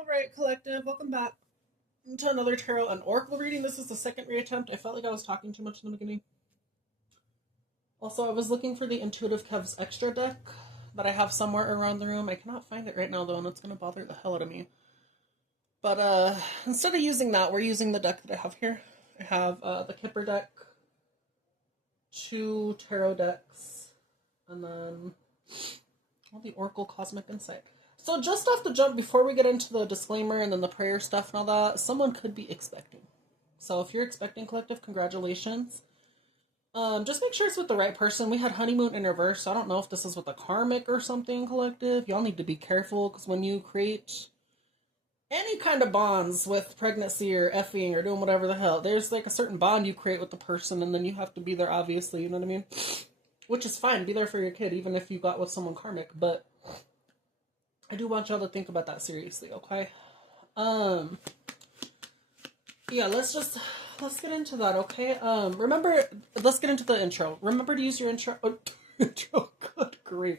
All right, collective, welcome back to another tarot and oracle reading. This is the second reattempt. I felt like I was talking too much in the beginning. Also, I was looking for the Intuitive Kev's extra deck that I have somewhere around the room. I cannot find it right now, though, and it's going to bother the hell out of me. But instead of using that, we're using the deck that I have here. I have the Kipper deck, 2 tarot decks, and then all the Oracle Cosmic Insight. So just off the jump, before we get into the disclaimer and then the prayer stuff and all that, someone could be expecting. So if you're expecting, collective, congratulations. Just make sure it's with the right person. We had honeymoon in reverse, so I don't know if this is with a karmic or something, collective. Y'all need to be careful, because when you create any kind of bonds with pregnancy or effing or doing whatever the hell, there's like a certain bond you create with the person, and then you have to be there, obviously, you know what I mean? Which is fine, be there for your kid, even if you got with someone karmic, but I do want y'all to think about that seriously, okay? Yeah, let's get into that, okay? Remember, let's get into the intro. Remember to use your intro, good grief.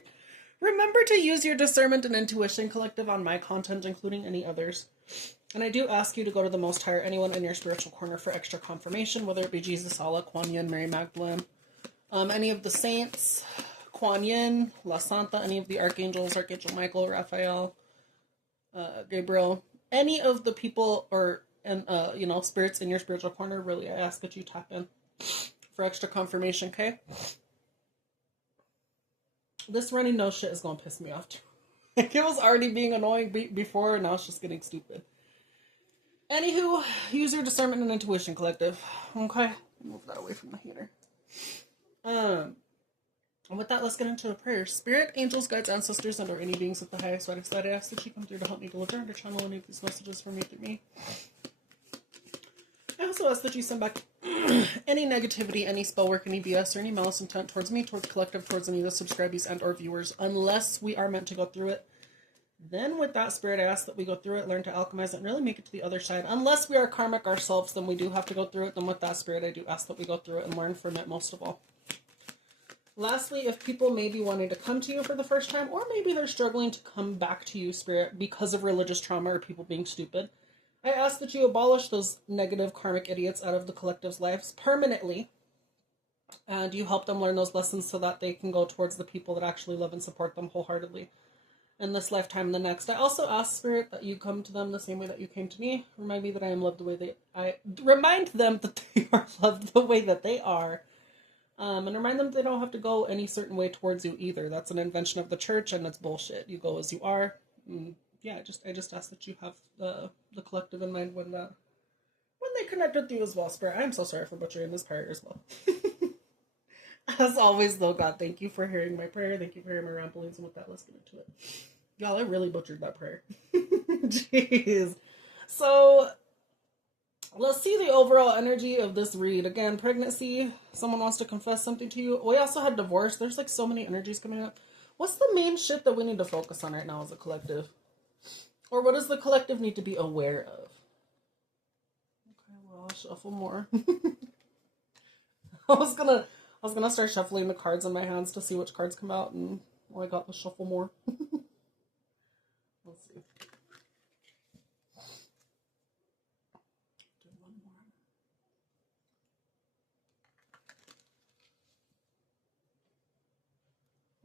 Remember to use your discernment and intuition, collective, on my content, including any others. And I do ask you to go to the Most High or anyone in your spiritual corner for extra confirmation, whether it be Jesus, Allah, Kuan Yin, Mary Magdalene, any of the saints, Kuan Yin, La Santa, any of the archangels, Archangel Michael, Raphael, Gabriel, any of the people and spirits in your spiritual corner. Really, I ask that you tap in for extra confirmation, okay? This running nose shit is gonna piss me off too. Like, it was already being annoying before, now it's just getting stupid. Anywho, use your discernment and intuition, collective. Okay, move that away from the heater. And with that, let's get into a prayer. Spirit, angels, guides, ancestors, and or any beings of the highest right side, I ask that you come through to help me deliver and to channel any of these messages from me through me. I also ask that you send back any negativity, any spell work, any BS, or any malice intent towards me, towards collective, towards any of the subscribees and or viewers, unless we are meant to go through it. Then with that, Spirit, I ask that we go through it, learn to alchemize it, and really make it to the other side. Unless we are karmic ourselves, then we do have to go through it. Then with that, Spirit, I do ask that we go through it and learn from it most of all. Lastly, if people may be wanting to come to you for the first time, or maybe they're struggling to come back to you, Spirit, because of religious trauma or people being stupid, I ask that you abolish those negative karmic idiots out of the collective's lives permanently, and you help them learn those lessons so that they can go towards the people that actually love and support them wholeheartedly in this lifetime and the next. I also ask, Spirit, that you come to them the same way that you came to me. Remind me that I am loved the way remind them that they are loved the way that they are. And remind them they don't have to go any certain way towards you either. That's an invention of the church, and it's bullshit. You go as you are. Yeah, I just ask that you have the collective in mind when they connect with you as well, Spirit. I'm so sorry for butchering this prayer as well. As always, though, God, thank you for hearing my prayer. Thank you for hearing my ramblings. And with that, let's get into it. Y'all, I really butchered that prayer. Jeez. So, let's see the overall energy of this read. Again, pregnancy, someone wants to confess something to you. We also had divorce. There's like so many energies coming up. What's the main shit that we need to focus on right now as a collective? Or what does the collective need to be aware of? Okay, well, I'll shuffle more. I was gonna start shuffling the cards in my hands to see which cards come out, and I got the shuffle more. Let's see. Do one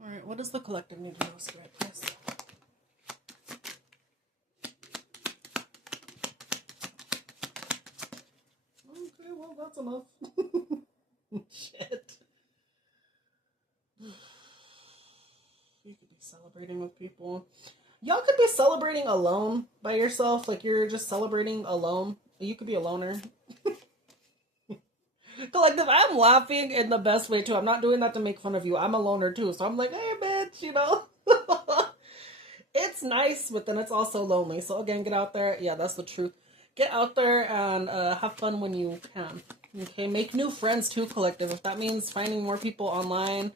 more. All right, what does the collective need to know, Spirit? Yes. Okay, well, that's enough. Shit. You could be celebrating with people. Y'all could be celebrating alone by yourself. Like, you're just celebrating alone. You could be a loner. Collective, I'm laughing in the best way, too. I'm not doing that to make fun of you. I'm a loner, too. So I'm like, hey, bitch, you know? It's nice, but then it's also lonely. So, again, get out there. Yeah, that's the truth. Get out there and have fun when you can. Okay, make new friends, too, collective. If that means finding more people online,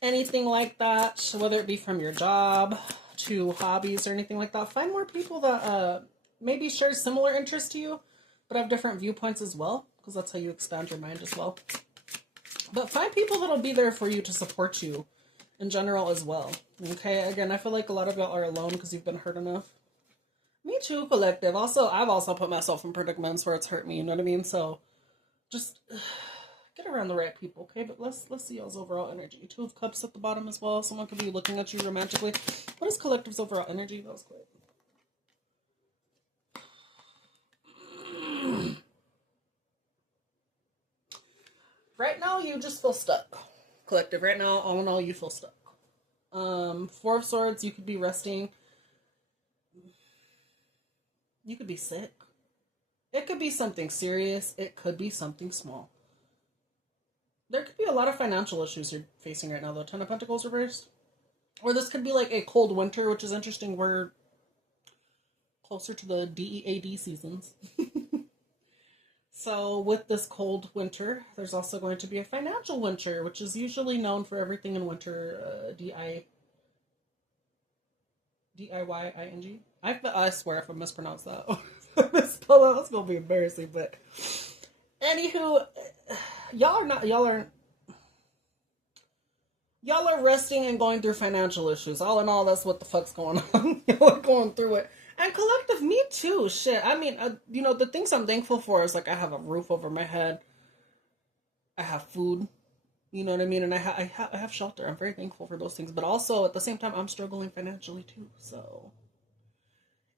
anything like that, whether it be from your job to hobbies or anything like that, find more people that maybe share similar interests to you, but have different viewpoints as well, because that's how you expand your mind as well. But find people that'll be there for you to support you in general as well. Okay, again, I feel like a lot of y'all are alone because you've been hurt enough. Me too, collective. Also, I've also put myself in predicaments where it's hurt me, you know what I mean? So just get around the right people, okay? But let's see y'all's overall energy. Two of Cups at the bottom as well. Someone could be looking at you romantically. What is collective's overall energy? That was quick. Right now, you just feel stuck. Collective. Right now, all in all, you feel stuck. Four of Swords, you could be resting. You could be sick. It could be something serious. It could be something small. There could be a lot of financial issues you're facing right now, though. Ten of Pentacles reversed. Or this could be like a cold winter, which is interesting. We're closer to the DEAD seasons. So with this cold winter, there's also going to be a financial winter, which is usually known for everything in winter. DIYING. I swear if I mispronounce that, misspell that, that's gonna be embarrassing. But anywho, y'all are resting and going through financial issues. All in all, that's what the fuck's going on. Y'all are going through it. And collective, me too. Shit. I mean, the things I'm thankful for is like I have a roof over my head. I have food. You know what I mean? And I have shelter. I'm very thankful for those things. But also, at the same time, I'm struggling financially too. So,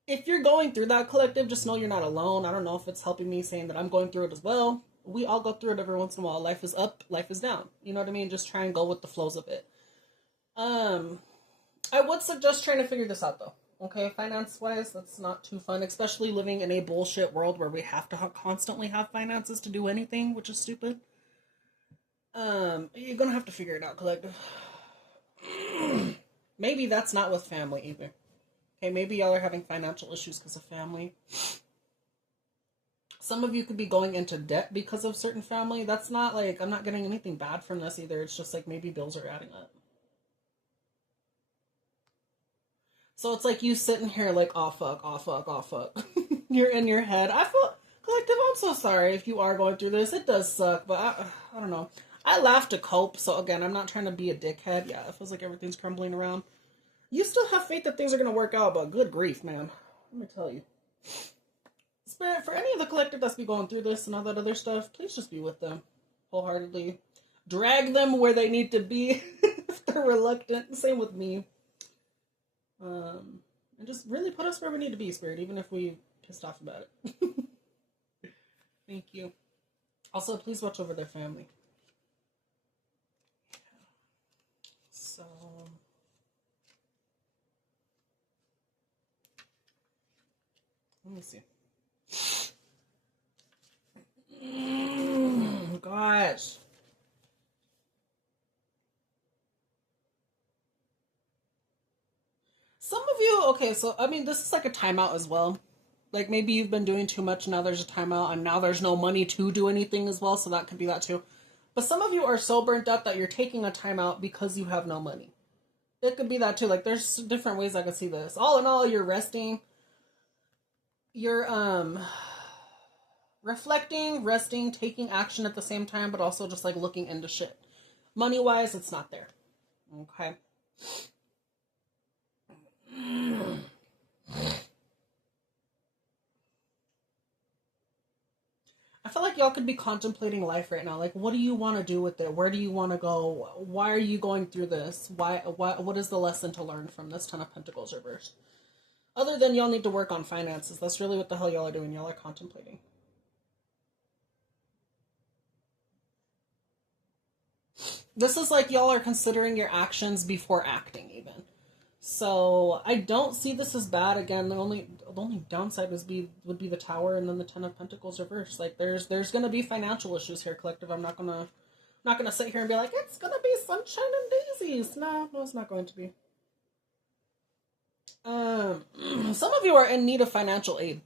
if you're going through that, collective, just know you're not alone. I don't know if it's helping me saying that I'm going through it as well. We all go through it every once in a while. Life is up, life is down. You know what I mean? Just try and go with the flows of it. I would suggest trying to figure this out though. Okay, finance-wise, that's not too fun, especially living in a bullshit world where we have to constantly have finances to do anything, which is stupid. You're gonna have to figure it out, collective. Maybe that's not with family either. Okay, maybe y'all are having financial issues because of family. Some of you could be going into debt because of certain family. That's not like, I'm not getting anything bad from this either. It's just like maybe bills are adding up. So it's like you sitting here like, oh fuck, oh fuck, oh fuck. You're in your head. I feel, collective, I'm so sorry if you are going through this. It does suck, but I don't know. I laugh to cope, so again, I'm not trying to be a dickhead. Yeah, it feels like everything's crumbling around. You still have faith that things are going to work out, but good grief, man. Let me tell you. Spirit, for any of the collective that's be going through this and all that other stuff, please just be with them wholeheartedly. Drag them where they need to be if they're reluctant. Same with me. And just really put us where we need to be, Spirit, even if we pissed off about it. Thank you. Also, please watch over their family. So, let me see. Gosh. Some of you, okay, so, I mean, this is like a timeout as well. Like, maybe you've been doing too much, now there's a timeout, and now there's no money to do anything as well, so that could be that too. But some of you are so burnt out that you're taking a timeout because you have no money. It could be that too. Like, there's different ways I could see this. All in all, you're resting. You're, reflecting, resting, taking action at the same time, but also just, like, looking into shit. Money-wise, it's not there. Okay? I feel like y'all could be contemplating life right now. Like, what do you want to do with it? Where do you want to go? Why are you going through this? What is the lesson to learn from this Ten of Pentacles reversed? Other than y'all need to work on finances. That's really what the hell y'all are doing. Y'all are contemplating. This is like y'all are considering your actions before acting even. So I don't see this as bad. Again, the only downside would be the Tower and then the Ten of Pentacles reversed. Like there's gonna be financial issues here, collective. I'm not gonna sit here and be like, it's gonna be sunshine and daisies. No, it's not going to be. Some of you are in need of financial aid.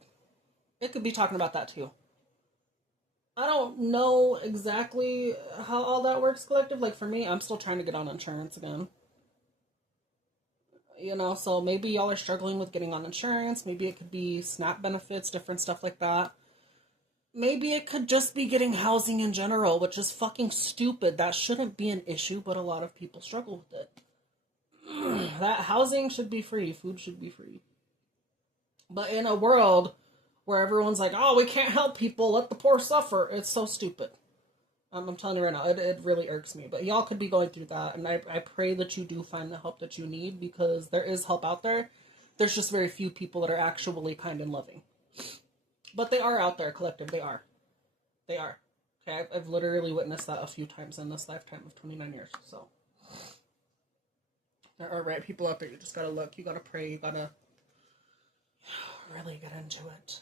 It could be talking about that too. I don't know exactly how all that works, collective. Like for me, I'm still trying to get on insurance again. You know, so maybe y'all are struggling with getting on insurance. Maybe it could be SNAP benefits, different stuff like that. Maybe it could just be getting housing in general, which is fucking stupid. That shouldn't be an issue, but a lot of people struggle with it. That housing should be free. Food should be free. But in a world where everyone's like, oh, we can't help people, let the poor suffer, it's so stupid. I'm telling you right now, it really irks me. But y'all could be going through that, and I pray that you do find the help that you need, because there is help out there. There's just very few people that are actually kind and loving. But they are out there, collective. They are. They are. Okay, I've literally witnessed that a few times in this lifetime of 29 years. So there are right people out there. You just gotta look. You gotta pray. You gotta really get into it.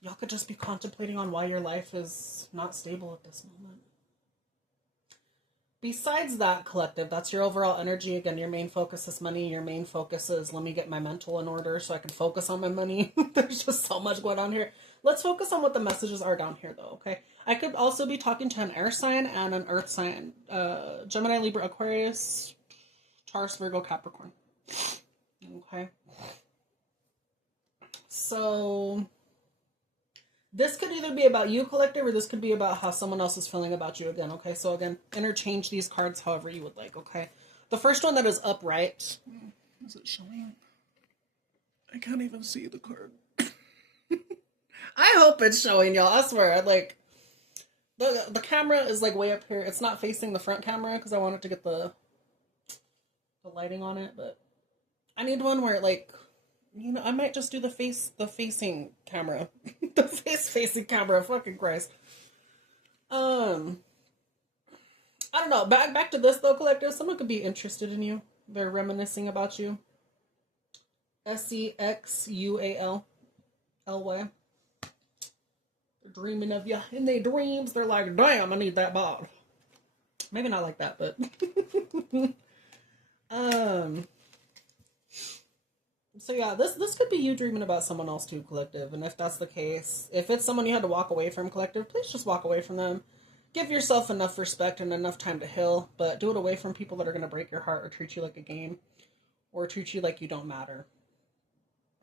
Y'all could just be contemplating on why your life is not stable at this moment. Besides that, collective, that's your overall energy. Again, your main focus is money. Your main focus is, let me get my mental in order so I can focus on my money. There's just so much going on here. Let's focus on what the messages are down here, though, okay? I could also be talking to an air sign and an earth sign. Gemini, Libra, Aquarius, Taurus, Virgo, Capricorn. Okay? So this could either be about you, collective, or this could be about how someone else is feeling about you again, okay? So again, interchange these cards however you would like, okay? The first one that is upright. Is it showing? I can't even see the card. I hope it's showing, y'all. I swear, like, the camera is like way up here. It's not facing the front camera because I wanted to get the lighting on it, but I need one where, like, you know, I might just do the facing camera. The facing camera, fucking Christ. I don't know. Back to this though, collective. Someone could be interested in you. They're reminiscing about you. Sexually. They're dreaming of you in their dreams. They're like, damn, I need that bod. Maybe not like that, but so yeah, this could be you dreaming about someone else too, collective. And if that's the case, if it's someone you had to walk away from, collective, please just walk away from them. Give yourself enough respect and enough time to heal, but do it away from people that are going to break your heart or treat you like a game or treat you like you don't matter.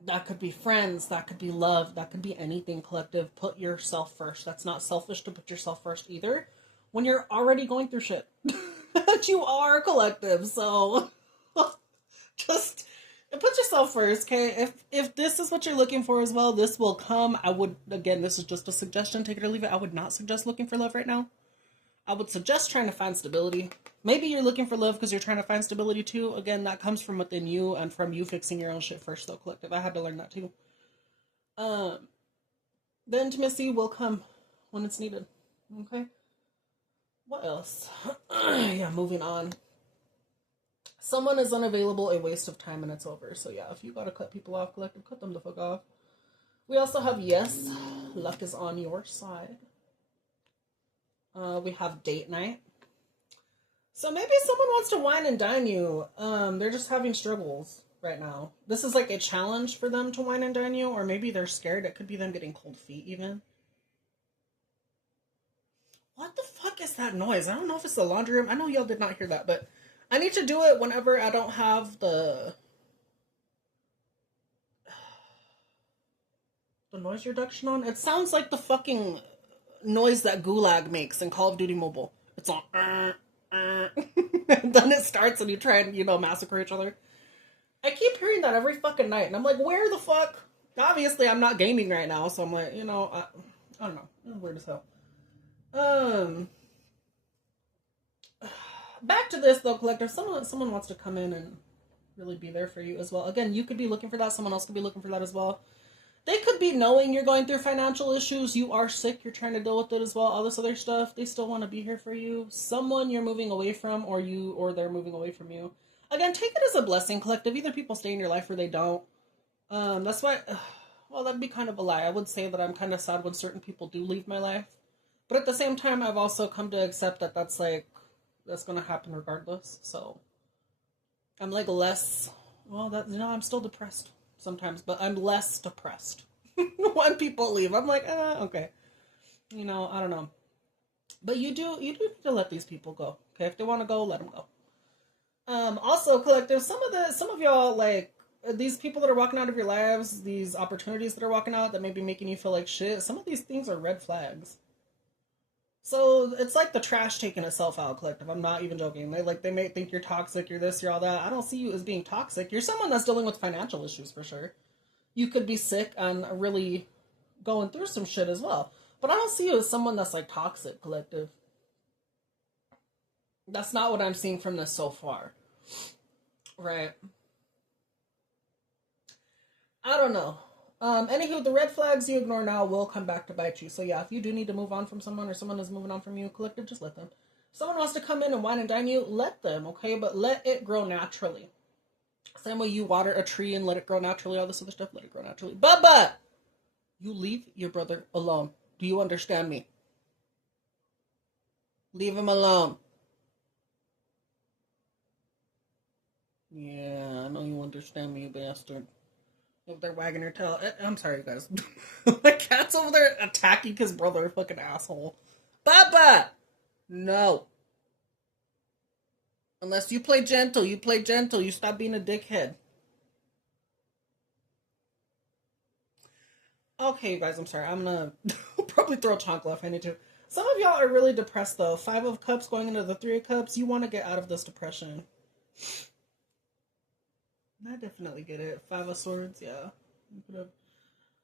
That could be friends, that could be love, that could be anything, collective. Put yourself first. That's not selfish to put yourself first either when you're already going through shit. But you are, collective, so just put yourself first, okay? If this is what you're looking for as well, this will come. I would, again, this is just a suggestion, take it or leave it. I would not suggest looking for love right now. I would suggest trying to find stability. Maybe you're looking for love because you're trying to find stability too. Again, that comes from within you and from you fixing your own shit first, though, collective. I had to learn that too. The intimacy will come when it's needed. Okay? What else? Yeah, moving on. Someone is unavailable, a waste of time, and it's over. So yeah, if you gotta cut people off, collective, cut them the fuck off. We also have yes, luck is on your side. We have date night. So maybe someone wants to wine and dine you. They're just having struggles right now. This is like a challenge for them to wine and dine you, or maybe they're scared. It could be them getting cold feet even. What the fuck is that noise? I don't know if it's the laundry room. I know y'all did not hear that, but I need to do it whenever I don't have the noise reduction on. It sounds like the fucking noise that Gulag makes in Call of Duty Mobile. It's on. And then it starts and you try and, massacre each other. I keep hearing that every fucking night. And I'm like, where the fuck? Obviously, I'm not gaming right now. So I'm like, I don't know. It's weird as hell. Back to this, though, collector. Someone wants to come in and really be there for you as well. Again, you could be looking for that. Someone else could be looking for that as well. They could be knowing you're going through financial issues. You are sick. You're trying to deal with it as well. All this other stuff. They still want to be here for you. Someone you're moving away from, or they're moving away from you. Again, take it as a blessing, collective. Either people stay in your life or they don't. That's why, well, that'd be kind of a lie. I would say that I'm kind of sad when certain people do leave my life. But at the same time, I've also come to accept that that's going to happen regardless. So I'm like less, I'm still depressed sometimes, but I'm less depressed when people leave. I'm like, okay. I don't know. But you do need to let these people go. Okay, if they want to go, let them go. Also, collective, some of y'all, like, these people that are walking out of your lives, these opportunities that are walking out that may be making you feel like shit, some of these things are red flags. So it's like the trash taking itself out, collective. I'm not even joking. They may think you're toxic, you're this, you're all that. I don't see you as being toxic. You're someone that's dealing with financial issues for sure. You could be sick and really going through some shit as well. But I don't see you as someone that's like toxic, collective. That's not what I'm seeing from this so far. Right. I don't know. Anywho, the red flags you ignore now will come back to bite you. So yeah, if you do need to move on from someone or someone is moving on from you, collective, just let them. If someone wants to come in and wine and dine you, let them, okay? But let it grow naturally. Same way you water a tree and let it grow naturally, all this other stuff, let it grow naturally. Bubba! You leave your brother alone. Do you understand me? Leave him alone. Yeah, I know you understand me, you bastard. Over there wagging her tail. I'm sorry, you guys. My cat's over there attacking his brother, fucking asshole. Baba! No. Unless you play gentle, you stop being a dickhead. Okay, you guys, I'm sorry. I'm gonna probably throw a chocolate if I need to. Some of y'all are really depressed, though. 5 of Cups going into the 3 of Cups. You want to get out of this depression. I definitely get it. 5 of Swords, yeah. You could have.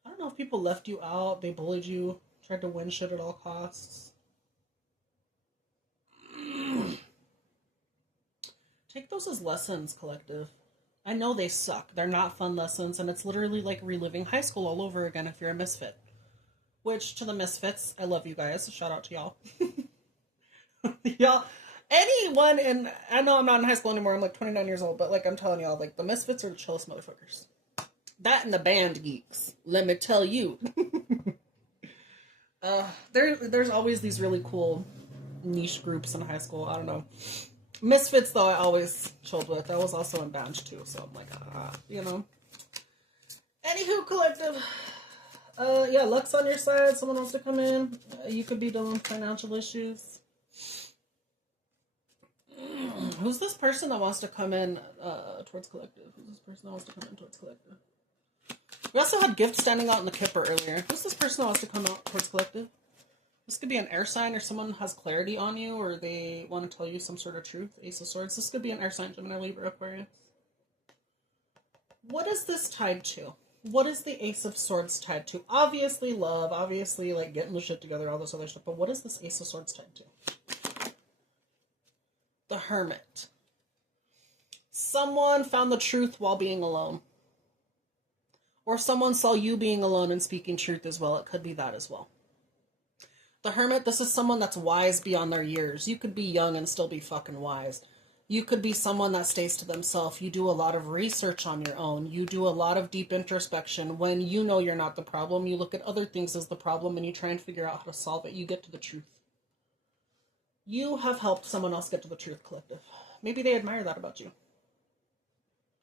I don't know if people left you out, they bullied you, tried to win shit at all costs. Take those as lessons, collective. I know they suck. They're not fun lessons, and it's literally like reliving high school all over again if you're a misfit. Which, to the misfits, I love you guys. Shout out to y'all. Y'all, anyone in, I know I'm not in high school anymore, I'm like 29 years old, but like I'm telling y'all, like the misfits are the chillest motherfuckers. That and the band geeks, let me tell you. There's always these really cool niche groups in high school. I don't know. Misfits, though, I always chilled with. I was also in bands, too, so I'm like, you know. Anywho, collective. Yeah, luck's on your side. Someone wants to come in. You could be dealing with financial issues. Who's this person that wants to come in towards collective? Who's this person that wants to come in towards collective? We also had gifts standing out in the kipper earlier. Who's this person that wants to come out towards collective? This could be an air sign, or someone has clarity on you, or they want to tell you some sort of truth. Ace of Swords. This could be an air sign, Gemini, Libra, Aquarius. What is this tied to? What is the Ace of Swords tied to? Obviously love, obviously like getting the shit together, all this other stuff, but what is this Ace of Swords tied to? The Hermit. Someone found the truth while being alone. Or someone saw you being alone and speaking truth as well. It could be that as well. The Hermit, this is someone that's wise beyond their years. You could be young and still be fucking wise. You could be someone that stays to themselves. You do a lot of research on your own. You do a lot of deep introspection. When you know you're not the problem, you look at other things as the problem and you try and figure out how to solve it. You get to the truth. You have helped someone else get to the truth, collective. Maybe they admire that about you.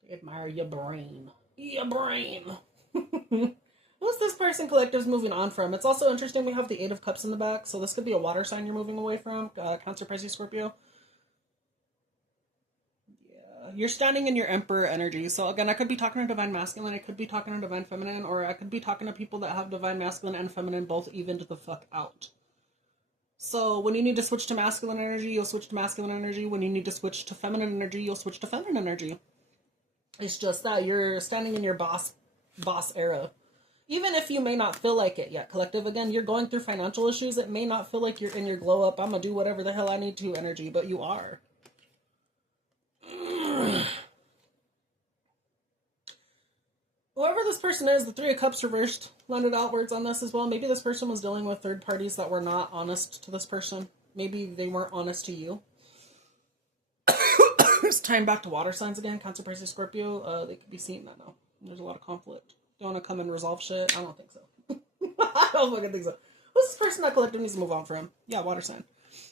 They admire your brain. Your brain. Who's this person collective's moving on from? It's also interesting we have the 8 of Cups in the back, so this could be a water sign you're moving away from. Cancer, Pisces, Scorpio. Yeah, you're standing in your Emperor energy. So again, I could be talking to Divine Masculine, I could be talking to Divine Feminine, or I could be talking to people that have Divine Masculine and Feminine both evened the fuck out. So when you need to switch to masculine energy, you'll switch to masculine energy. When you need to switch to feminine energy, you'll switch to feminine energy. It's just that you're standing in your boss era. Even if you may not feel like it yet, collective, again, you're going through financial issues. It may not feel like you're in your glow up, I'm going to do whatever the hell I need to energy, but you are. Whoever this person is, the 3 of Cups reversed landed outwards on this as well. Maybe this person was dealing with third parties that were not honest to this person. Maybe they weren't honest to you. It's tying back to water signs again. Cancer, Pisces, Scorpio. They could be seeing that now. There's a lot of conflict. They want to come and resolve shit? I don't think so. I don't fucking think so. Who's this person that collective needs to move on from? Yeah, water sign.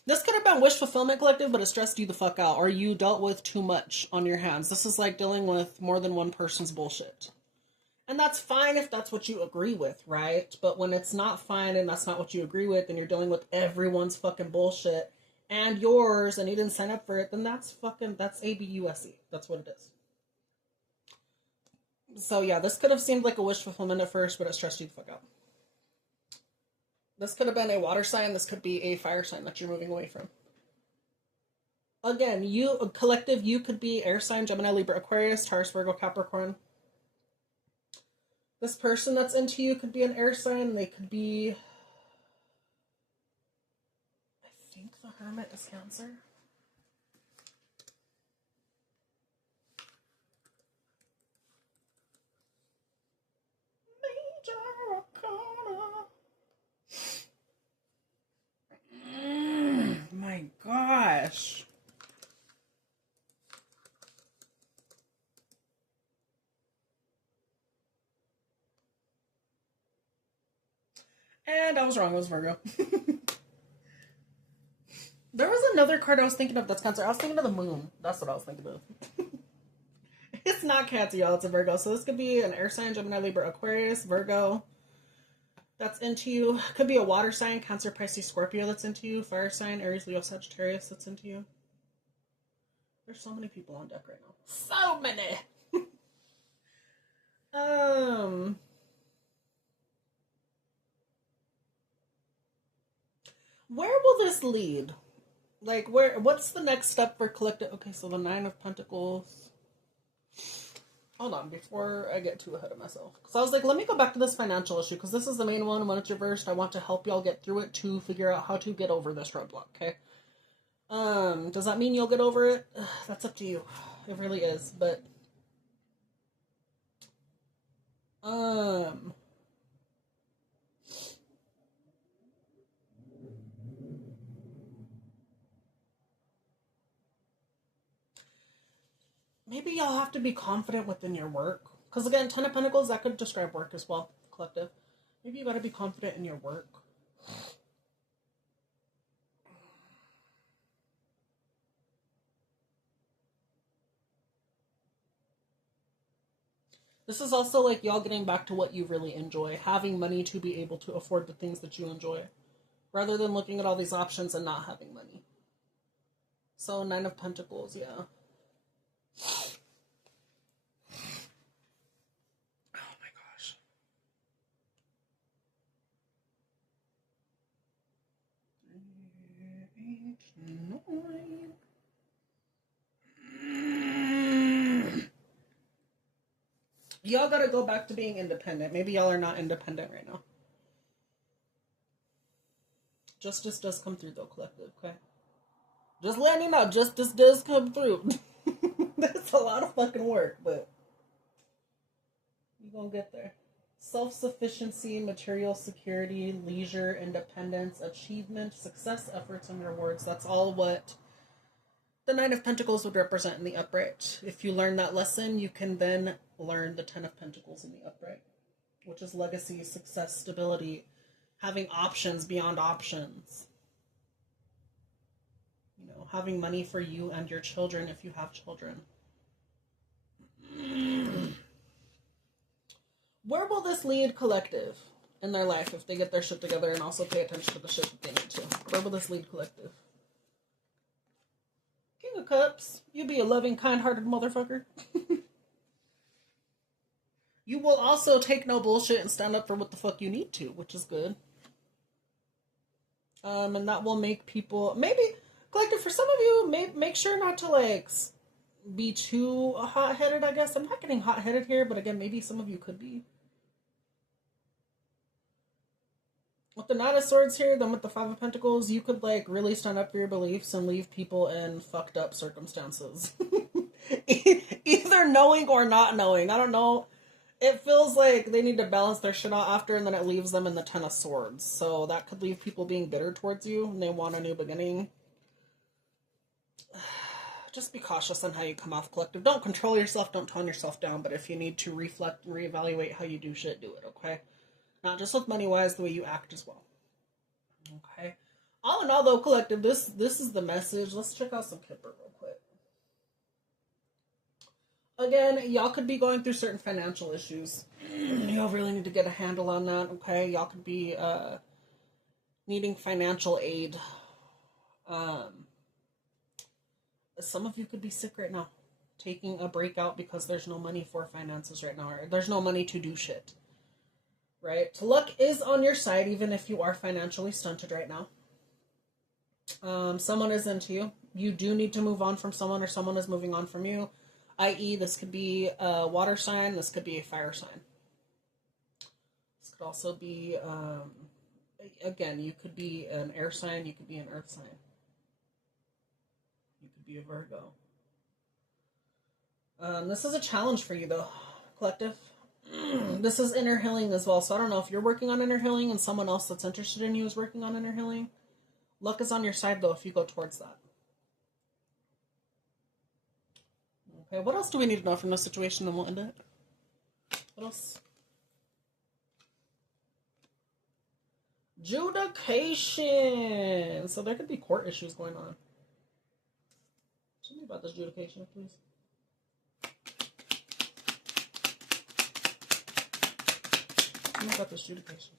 This could have been wish fulfillment, collective, but it stressed you the fuck out. Or you dealt with too much on your hands. This is like dealing with more than one person's bullshit. And that's fine if that's what you agree with, right? But when it's not fine and that's not what you agree with, and you're dealing with everyone's fucking bullshit and yours, and you didn't sign up for it, then that's ABUSE. That's what it is. So yeah, this could have seemed like a wish fulfillment at first, but it stressed you the fuck out. This could have been a water sign. This could be a fire sign that you're moving away from. Again, you, collective, you could be air sign, Gemini, Libra, Aquarius, Taurus, Virgo, Capricorn. This person that's into you could be an air sign. They could be, I think the Hermit is Cancer. My gosh. And I was wrong, it was Virgo. There was another card I was thinking of that's Cancer. I was thinking of the moon. That's what I was thinking of. It's not Cancer, y'all. It's a Virgo. So this could be an air sign, Gemini, Libra, Aquarius, Virgo. That's into you. Could be a water sign, Cancer, Pisces, Scorpio that's into you. Fire sign, Aries, Leo, Sagittarius that's into you. There's so many people on deck right now. So many! Where will this lead? Like, what's the next step for collective? Okay, so the Nine of Pentacles. Hold on, before I get too ahead of myself. Because I was like, let me go back to this financial issue, because this is the main one. When it's reversed, I want to help y'all get through it to figure out how to get over this roadblock, okay? Does that mean you'll get over it? That's up to you. It really is, but... maybe y'all have to be confident within your work. Because again, Ten of Pentacles, that could describe work as well, collective. Maybe you gotta be confident in your work. This is also like y'all getting back to what you really enjoy. Having money to be able to afford the things that you enjoy. Rather than looking at all these options and not having money. So, Nine of Pentacles, yeah. Oh my gosh. Y'all gotta go back to being independent. Maybe y'all are not independent right now. Justice does come through though, collective, okay? Just letting you know, justice does come through. That's a lot of fucking work, but you're gonna get there. Self-sufficiency, material security, leisure, independence, achievement, success, efforts, and rewards. That's all what the Nine of Pentacles would represent in the upright. If you learn that lesson, you can then learn the Ten of Pentacles in the upright, which is legacy, success, stability, having options beyond options. You know, having money for you and your children if you have children. Where will this lead collective in their life if they get their shit together and also pay attention to the shit that they need to? Where will this lead collective? King of Cups, you be a loving, kind-hearted motherfucker. You will also take no bullshit and stand up for what the fuck you need to, which is good. And that will make people, maybe, collective, for some of you, make sure not to, like, be too hot-headed, I guess. I'm not getting hot-headed here, but again, maybe some of you could be. With the Knight of Swords here, then with the Five of Pentacles, you could, like, really stand up for your beliefs and leave people in fucked up circumstances. Either knowing or not knowing. I don't know. It feels like they need to balance their shit out after, and then it leaves them in the Ten of Swords. So that could leave people being bitter towards you, and they want a new beginning. Just be cautious on how you come off, collective. Don't control yourself, don't tone yourself down, but if you need to reflect and reevaluate how you do shit, do it, okay? Not just with money-wise, the way you act as well. Okay? All in all, though, collective, this is the message. Let's check out some Kipper real quick. Again, y'all could be going through certain financial issues. Y'all really need to get a handle on that, okay? Y'all could be needing financial aid. Some of you could be sick right now. Taking a break out because there's no money for finances right now. Or there's no money to do shit. right? Luck is on your side, even if you are financially stunted right now. Someone is into you. You do need to move on from someone, or someone is moving on from you. I.e., this could be a water sign, this could be a fire sign. This could also be, again, you could be an air sign, you could be an earth sign. You could be a Virgo. This is a challenge for you, though, collective. This is inner healing as well, so I don't know if you're working on inner healing and someone else that's interested in you is working on inner healing. Luck is on your side, though, if you go towards that. Okay, what else do we need to know from this situation, and we'll end it? What else? Judication! So there could be court issues going on. Tell me about this judication, please. Tell me about this judication.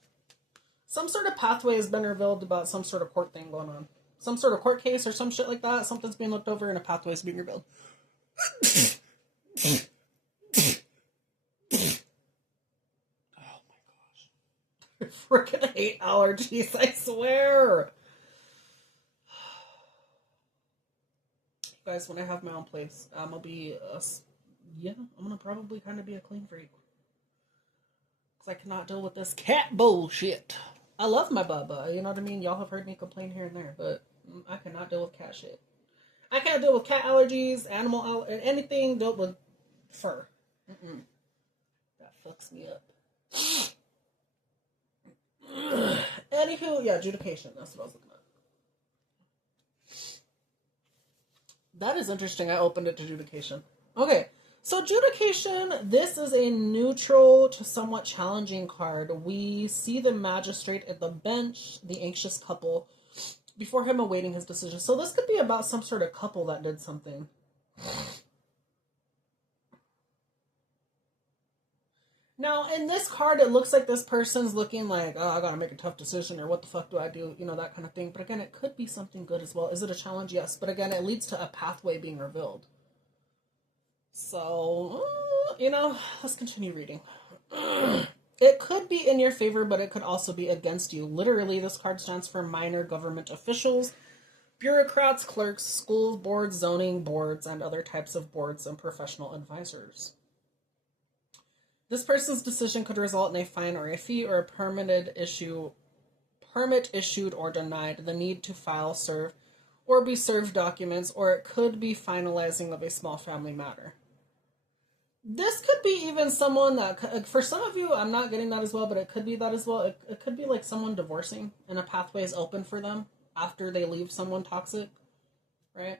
Some sort of pathway has been revealed about some sort of court thing going on. Some sort of court case or some shit like that. Something's being looked over and a pathway is being revealed. Oh my gosh. I freaking hate allergies, I swear. Guys, when I have my own place, I'm gonna be I'm gonna probably kind of be a clean freak. Because I cannot deal with this cat bullshit. I love my Bubba, you know what I mean? Y'all have heard me complain here and there, but I cannot deal with cat shit. I can't deal with cat allergies, anything dealt with fur. That fucks me up. Anywho, yeah, judication. That's what I was looking at. That is interesting. I opened it to judication. Okay, so judication, this is a neutral to somewhat challenging card. We see the magistrate at the bench, the anxious couple, before him awaiting his decision. So this could be about some sort of couple that did something. Now, in this card, it looks like this person's looking like, oh, I gotta make a tough decision, or what the fuck do I do? You know, that kind of thing. But again, it could be something good as well. Is it a challenge? Yes. But again, it leads to a pathway being revealed. So, let's continue reading. It could be in your favor, but it could also be against you. Literally, this card stands for minor government officials, bureaucrats, clerks, schools, boards, zoning boards, and other types of boards and professional advisors. This person's decision could result in a fine or a fee or a permit issued or denied, the need to file, serve, or be served documents, or it could be finalizing of a small family matter. This could be even someone that, for some of you, I'm not getting that as well, but it could be that as well. It could be like someone divorcing and a pathway is open for them after they leave someone toxic, right?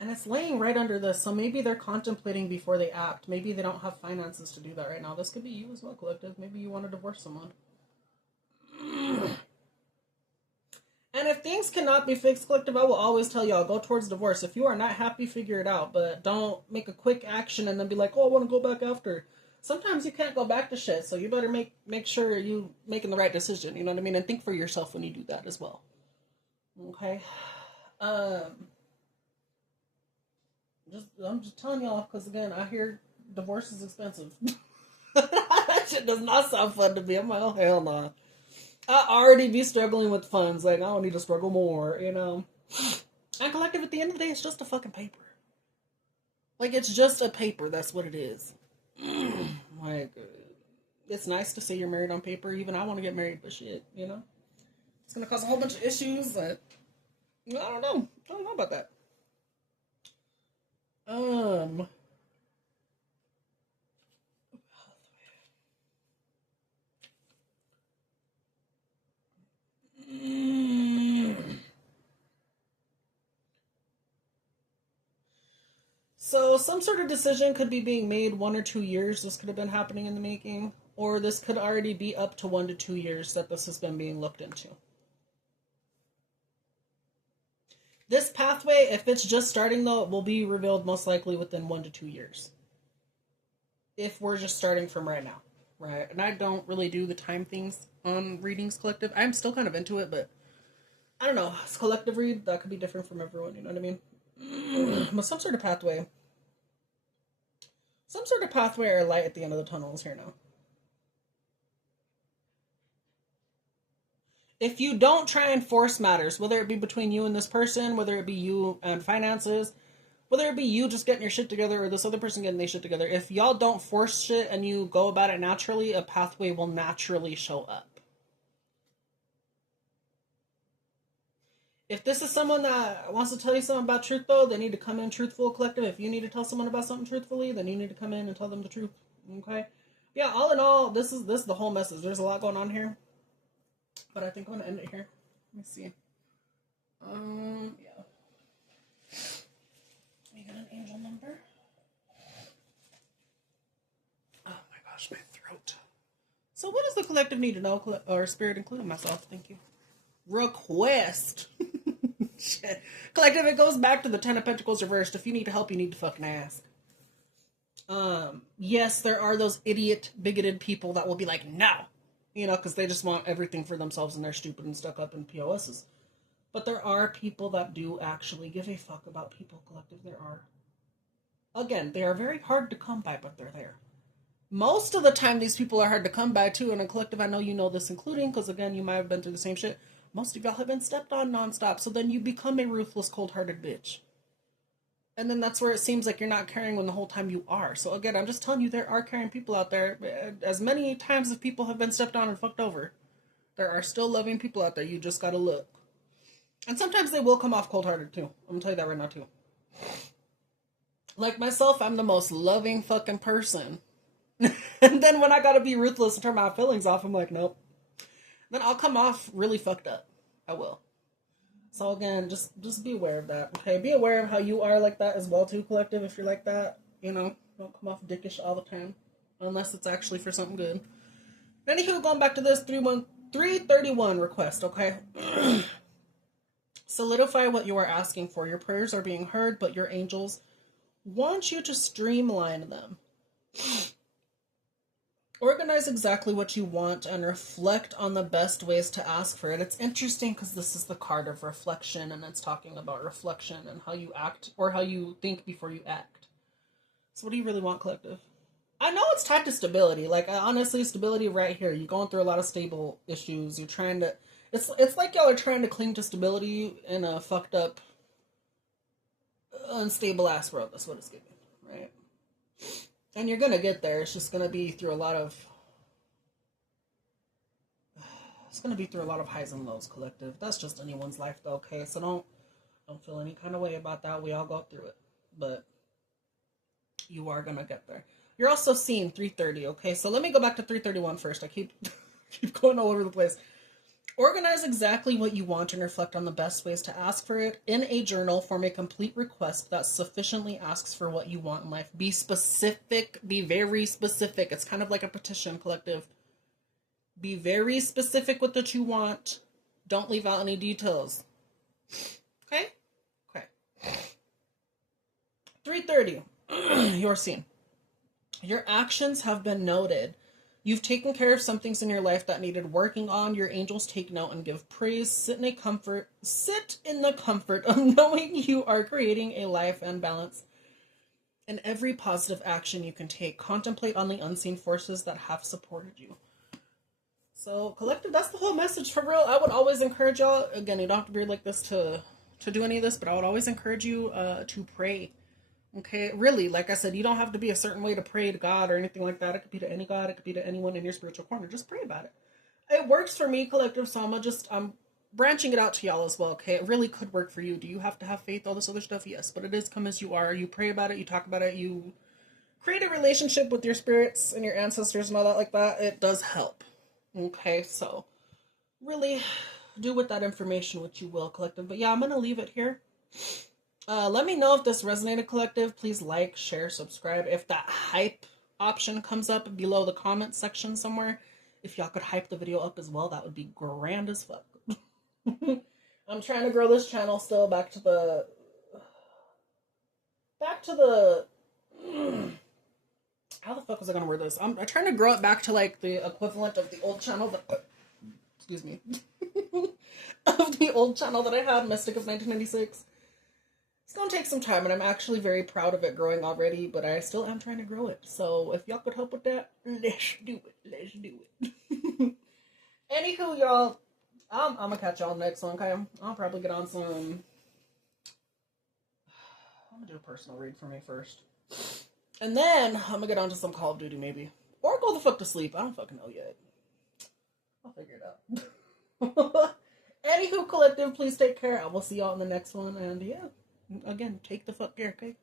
And it's laying right under this, so maybe they're contemplating before they act. Maybe they don't have finances to do that right now. This could be you as well, collective. Maybe you want to divorce someone. And if things cannot be fixed, collective, I will always tell y'all, go towards divorce. If you are not happy, figure it out. But don't make a quick action and then be like, oh, I want to go back after. Sometimes you can't go back to shit, so you better make sure you making the right decision, you know what I mean? And think for yourself when you do that as well. Okay? I'm just telling y'all, because again, I hear divorce is expensive. That shit does not sound fun to me. I'm like, oh, hell no. I already be struggling with funds. Like, I don't need to struggle more, you know? And collective, at the end of the day, it's just a fucking paper. Like, it's just a paper. That's what it is. Like, it's nice to say you're married on paper. Even I want to get married, but shit, you know? It's going to cause a whole bunch of issues that, I don't know. I don't know about that. So some sort of decision could be being made 1 or 2 years. This could have been happening in the making. Or this could already be up to 1 to 2 years that this has been being looked into. This pathway, if it's just starting though, it will be revealed most likely within 1 to 2 years. If we're just starting from right now. Right? And I don't really do the time things on readings collective. I'm still kind of into it, but I don't know. It's collective read, that could be different from everyone, you know what I mean? But some sort of pathway. Some sort of pathway or light at the end of the tunnel is here now. If you don't try and force matters, whether it be between you and this person, whether it be you and finances, whether it be you just getting your shit together or this other person getting their shit together, if y'all don't force shit and you go about it naturally, a pathway will naturally show up. If this is someone that wants to tell you something about truth, though, they need to come in truthful, collective. If you need to tell someone about something truthfully, then you need to come in and tell them the truth. Okay? Yeah, all in all, this is the whole message. There's a lot going on here. But I think I'm going to end it here. Let me see. Yeah. We got an angel number. Oh my gosh, my throat. So what does the collective need to know, or spirit, including myself? Thank you. Request. Shit. Collective, it goes back to the Ten of Pentacles reversed. If you need help, you need to fucking ask. Yes, there are those idiot, bigoted people that will be like, no. You know, because they just want everything for themselves and they're stupid and stuck up in POSs. But there are people that do actually give a fuck about people, collective. There are. Again, they are very hard to come by, but they're there. Most of the time, these people are hard to come by, too. And a collective, I know you know this, including, because, again, you might have been through the same shit. Most of y'all have been stepped on nonstop. So then you become a ruthless, cold-hearted bitch. And then that's where it seems like you're not caring when the whole time you are. So, again, I'm just telling you, there are caring people out there. As many times as people have been stepped on and fucked over, there are still loving people out there. You just gotta look. And sometimes they will come off cold-hearted, too. I'm gonna tell you that right now, too. Like myself, I'm the most loving fucking person. And then when I gotta be ruthless and turn my feelings off, I'm like, nope. Then I'll come off really fucked up. I will. So again, just be aware of that. Okay, be aware of how you are like that as well too, collective. If you're like that, you know, don't come off dickish all the time, unless it's actually for something good. Anywho, going back to this 331 request. Okay, solidify what you are asking for. Your prayers are being heard, but your angels want you to streamline them. Organize exactly what you want and reflect on the best ways to ask for it. It's interesting because this is the card of reflection, and it's talking about reflection and how you act or how you think before you act. So what do you really want, collective? I know it's tied to stability. Like, honestly, stability right here. You're going through a lot of stable issues. You're trying to... It's like y'all are trying to cling to stability in a fucked up, unstable ass world. That's what it's giving, right? And you're gonna get there. It's just gonna be through a lot of... It's gonna be through a lot of highs and lows, collective. That's just anyone's life, though, okay? So don't feel any kind of way about that. We all go through it. But you are gonna get there. You're also seeing 330, okay? So let me go back to 331 first. I keep going all over the place. Organize exactly what you want and reflect on the best ways to ask for it. In a journal, form a complete request that sufficiently asks for what you want in life. Be specific. Be very specific. It's kind of like a petition, collective. Be very specific with what you want. Don't leave out any details. Okay? Okay. 330. You're seen. Your actions have been noted. You've taken care of some things in your life that needed working on. Your angels take note and give praise. Sit in the comfort of knowing you are creating a life and balance. In every positive action you can take, contemplate on the unseen forces that have supported you. So, collective, that's the whole message for real. I would always encourage y'all, again, you don't have to be like this to do any of this, but I would always encourage you to pray. Okay, really, like I said, you don't have to be a certain way to pray to God or anything like that. It could be to any God. It could be to anyone in your spiritual corner. Just pray about it. It works for me, collective, so I'm branching it out to y'all as well, okay? It really could work for you. Do you have to have faith, all this other stuff? Yes, but it is come as you are. You pray about it, you talk about it, you create a relationship with your spirits and your ancestors and all that like that. It does help, okay? So really do with that information what you will, collective. But yeah, I'm going to leave it here. Let me know if this resonated, collective. Please like, share, subscribe. If that hype option comes up below the comments section somewhere, if y'all could hype the video up as well, that would be grand as fuck. I'm trying to grow this channel still back to the how the fuck was I gonna word this? I'm trying to grow it back to like the equivalent of the old channel that excuse me of the old channel that I had, Mystic of 1996. It's gonna take some time, and I'm actually very proud of it growing already, but I still am trying to grow it. So if y'all could help with that, let's do it. Let's do it. Anywho, y'all, I'm gonna catch y'all next one, okay? I'll probably get on some... I'm gonna do a personal read for me first. And then I'm gonna get on to some Call of Duty, maybe. Or go the fuck to sleep. I don't fucking know yet. I'll figure it out. Anywho, collective, please take care. I will see y'all in the next one. And yeah, again, take the fuck care, okay?